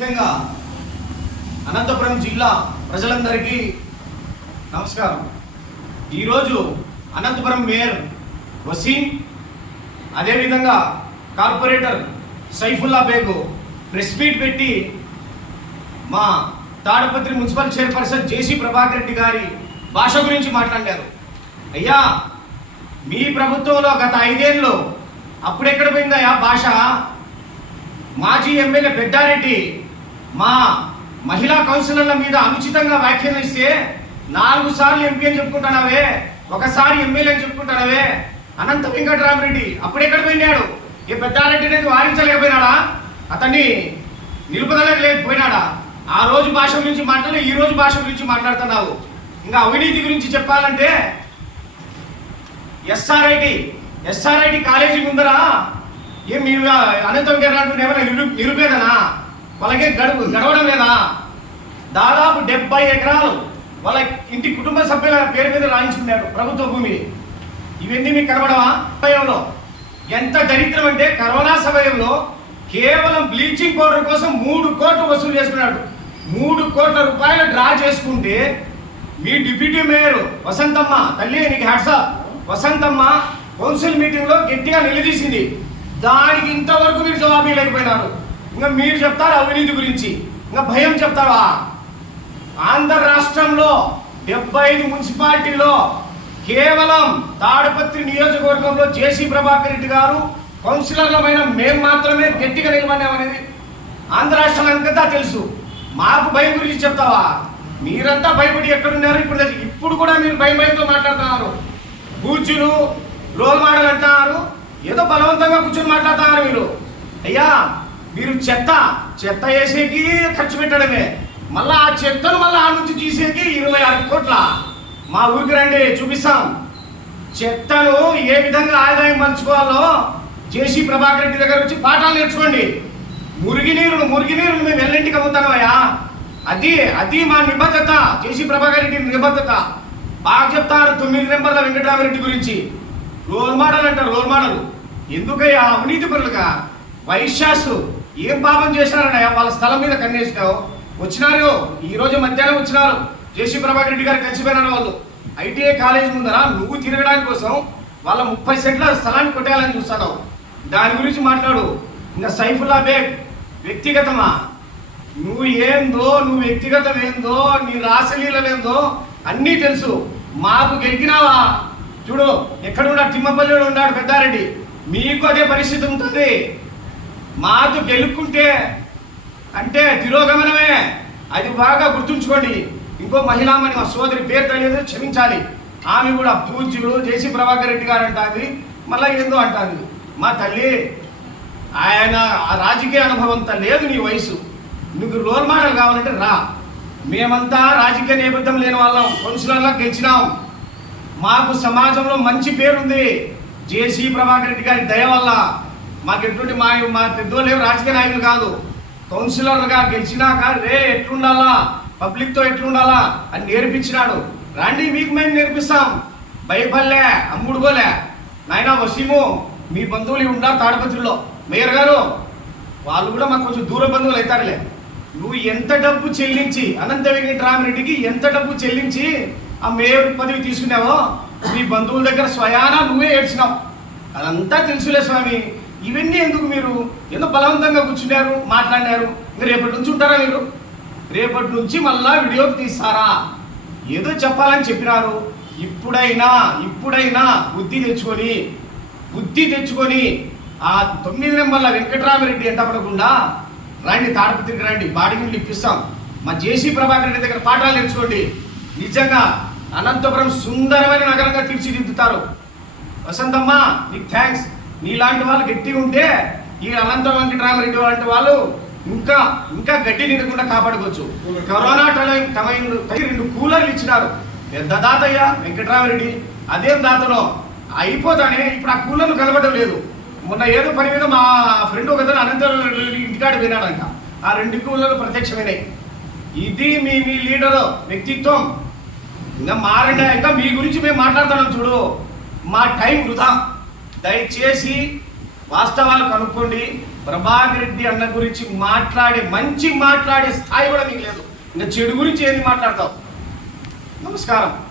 ముఖ్యంగా అనంతపురం జిల్లా ప్రజలందరికీ నమస్కారం. ఈరోజు అనంతపురం మేయర్ వసీం అదేవిధంగా corporator Saifulla Baig press meet పెట్టి మా Tadipatri municipal chairperson JC Prabhakar Reddy గారి భాష గురించి మాట్లాడారు. అయ్యా మీ ప్రభుత్వంలో గత ఐదేళ్ళు అప్పుడెక్కడ పోయిందయ్యా భాష? మాజీ ఎమ్మెల్యే పెద్దారెడ్డి మా మహిళా కౌన్సిలర్ల మీద అనుచితంగా వ్యాఖ్యానిస్తే నాలుగు సార్లు ఎంపీ అని చెప్పుకుంటానవే ఒకసారి ఎమ్మెల్యే అని చెప్పుకుంటానవే అనంత వెంకటరామరెడ్డి అప్పుడెక్కడ పోయినాడు? ఈ పెద్దారెడ్డి అనేది వారించలేకపోయినాడా? అతన్ని నిలుపుదలలేకపోయినాడా ఆ రోజు భాష గురించి మాట్లాడి ఈ రోజు భాష గురించి మాట్లాడుతున్నావు. ఇంకా అవినీతి గురించి చెప్పాలంటే ఎస్ఆర్ఐటి ఎస్ఆర్ఐటి కాలేజీ ముందర ఏం మీరు అనంతం గారు ఏమైనా నిరు నిరుపేదనా వాళ్ళకే గడువు గడవడం లేదా? దాదాపు డెబ్బై ఎకరాలు వాళ్ళ ఇంటి కుటుంబ సభ్యుల పేరు మీద రాయించుకున్నారు ప్రభుత్వ భూమిని ఇవన్నీ మీకు కనబడవా? సమయంలో ఎంత దరిద్రం అంటే కరోనా సమయంలో కేవలం బ్లీచింగ్ పౌడర్ కోసం మూడు కోట్లు వసూలు చేసుకున్నాడు. మూడు కోట్ల రూపాయలు డ్రా చేసుకుంటే మీ డిప్యూటీ మేయర్ వసంతమ్మ తల్లి నీకు హ్యాట్సాప్ వసంతమ్మ కౌన్సిల్ మీటింగ్లో గట్టిగా నిలదీసింది. దానికి ఇంతవరకు మీరు జవాబు లేకపోయినారు ఇంకా మీరు చెప్తారు అవినీతి గురించి? ఇంకా భయం చెప్తావా ఆంధ్ర రాష్ట్రంలో డెబ్బై ఐదు మున్సిపాలిటీలో కేవలం తాడపత్రి నియోజకవర్గంలో జేసీ ప్రభాకర్ రెడ్డి గారు కౌన్సిలర్లమైన మేము మాత్రమే గట్టిగా నిలబడినామనేది ఆంధ్ర రాష్ట్రాలంతా తెలుసు. మాకు భయం గురించి చెప్తావా? మీరంతా భయపడి ఎక్కడున్నారు? ఇప్పుడు ఇప్పుడు కూడా మీరు భయం భయంతో మాట్లాడుతున్నారు. కూర్చులు రోల్ మోడల్ అంటున్నారు. ఏదో బలవంతంగా కూర్చొని మాట్లాడుతున్నారు మీరు. అయ్యా మీరు చెత్త చెత్త వేసేకి ఖర్చు పెట్టడమే. మళ్ళా ఆ చెత్తను మళ్ళీ ఆ నుంచి తీసేకి ఇరవై ఆరు కోట్ల. మా ఊరికి రండి చూపిస్తాం. చెత్తను ఏ విధంగా ఆదాయం పంచుకోవాలో జేసీ ప్రభాకర్ రెడ్డి దగ్గర వచ్చి పాఠాలు నేర్చుకోండి. మురిగి నీరును మురిగి నీరును మేము ఎల్లింటికి అమ్ముతామయ్యా అది అది మా నిబద్ధత జేసీ ప్రభాకర్ రెడ్డి నిబద్ధత. బాగా చెప్తారు తొమ్మిది నెంబర్ల వెంకటరామరెడ్డి గురించి. రోల్ మోడల్ అంటారు రోల్ మోడల్. ఎందుకయ్యా అవినీతి పరులుగా? వైశ్యాసు. ఏం పాపం చేశారన్నయ్యా? వాళ్ళ స్థలం మీద కన్నేసినావు. వచ్చినారు. ఈ రోజు మధ్యాహ్నం వచ్చినారు. జేసీ ప్రభాకర్ రెడ్డి గారు కలిసిపోయినారు వాళ్ళు. ఐటీఐ కాలేజ్ ముందర నువ్వు తిరగడానికి కోసం వాళ్ళ ముప్పై సెంట్ల స్థలాన్ని కొట్టేయాలని చూస్తాను దాని గురించి మాట్లాడు. ఇంకా సైఫుల్లా బేగ్. వ్యక్తిగతమా? నువ్వు ఏందో నువ్వు వ్యక్తిగతం ఏందో నీ రాసలీలలేందో అన్నీ తెలుసు. మాకు గెలికినావా చూడు ఎక్కడున్నా తిమ్మపల్లిలో ఉన్నాడు పెద్దారెడ్డి. మీకు అదే పరిస్థితి ఉంటుంది. మాకు గెలుక్కుంటే అంటే తిరోగమనమే. అది బాగా గుర్తుంచుకోండి. ఇంకో మహిళామణి మా సోదరి పేరు తెలియదు క్షమించాలి. ఆమె కూడా పూజ్యుడు జేసీ ప్రభాకర్ రెడ్డి గారు అంటుంది మళ్ళీ ఏందో అంటుంది. మా తల్లి ఆయన ఆ రాజకీయ అనుభవంతో లేదు నీ వయసు. నీకు రోల్ మోడల్ కావాలంటే రా. మేమంతా రాజకీయ నేపథ్యం లేని వాళ్ళం కౌన్సిలర్లా గెలిచినాం. మాకు సమాజంలో మంచి పేరుంది. జేసీ ప్రభాకర్ రెడ్డి గారి దయ వల్ల మాకు ఎటువంటి మా మా పెద్దోళ్ళు ఏమి రాజకీయ నాయకులు కాదు. కౌన్సిలర్గా గెలిచినాక రే ఎట్లుండాలా? పబ్లిక్తో ఎట్లుండాలా? అని నేర్పించినాడు. రాండి మీకు మేము నేర్పిస్తాం. భయపల్లే అమ్ముడుగోలే నాయనా వసీము మీ బంధువులు ఉన్నారు తాడపత్రిలో. మేయర్ గారు వాళ్ళు కూడా మాకు కొంచెం దూర బంధువులు అవుతారులే. నువ్వు ఎంత డబ్బు చెల్లించి అనంత వెంకటరామరెడ్డికి ఎంత డబ్బు చెల్లించి ఆ మేయర్ పదవి తీసుకున్నావో మీ బంధువుల దగ్గర స్వయానా నువ్వే ఏడ్చినావు. అదంతా తెలుసులే స్వామి. ఇవన్నీ ఎందుకు మీరు ఎందుకు బలవంతంగా కూర్చున్నారు మాట్లాడినారు? ఇంకా రేపటి నుంచి ఉంటారా మీరు? రేపటి నుంచి మళ్ళా వీడియోకి తీస్తారా? ఏదో చెప్పాలని చెప్పినారు. ఇప్పుడైనా ఇప్పుడైనా బుద్ధి తెచ్చుకొని బుద్ధి తెచ్చుకొని ఆ తొమ్మిది నెంబర్ల వెంకటరామరెడ్డి ఎంట పడకుండా రండి తాడపత్రికి రండి నుండి ఇప్పిస్తాం. మా జేసీ ప్రభాకర్ రెడ్డి దగ్గర పాఠాలు నేర్చుకోండి. నిజంగా అనంతపురం సుందరమైన నగరంగా తీర్చిదిద్దుతారు. వసంతమ్మ నీకు థ్యాంక్స్ నీలాంటి వాళ్ళు గట్టిగా ఉంటే ఈ అనంత వెంకటరామరెడ్డి లాంటి వాళ్ళు ఇంకా ఇంకా గట్టి నిండకుండా కాపాడుకోవచ్చు. కరోనా టైం టైంలో రెండు కూలర్లు ఇచ్చినారు. పెద్ద దాతయ్య వెంకటరామరెడ్డి అదేం దాతనో. అయిపోతానే ఇప్పుడు ఆ కూలర్లు కలవడం లేదు. మొన్న ఏదో పని మీద మా ఫ్రెండ్ ఒక అనంతరం ఇంటికాడ పోయినాడంట. ఆ రెండు కూలర్లు ప్రత్యక్షమైనాయి. ఇది మీ మీ లీడరు వ్యక్తిత్వం. ఇంకా మారండి ఇంకా మీ గురించి మేము మాట్లాడుతున్నాం చూడు. మా టైం వృధా. దయచేసి వాస్తవాలు కనుక్కోండి. ప్రభాకర్ రెడ్డి అన్న గురించి మాట్లాడే మంచి మాట్లాడే స్థాయి కూడా మీకు లేదు. ఇంకా చెడు గురించి ఏంది మాట్లాడతావు? నమస్కారం.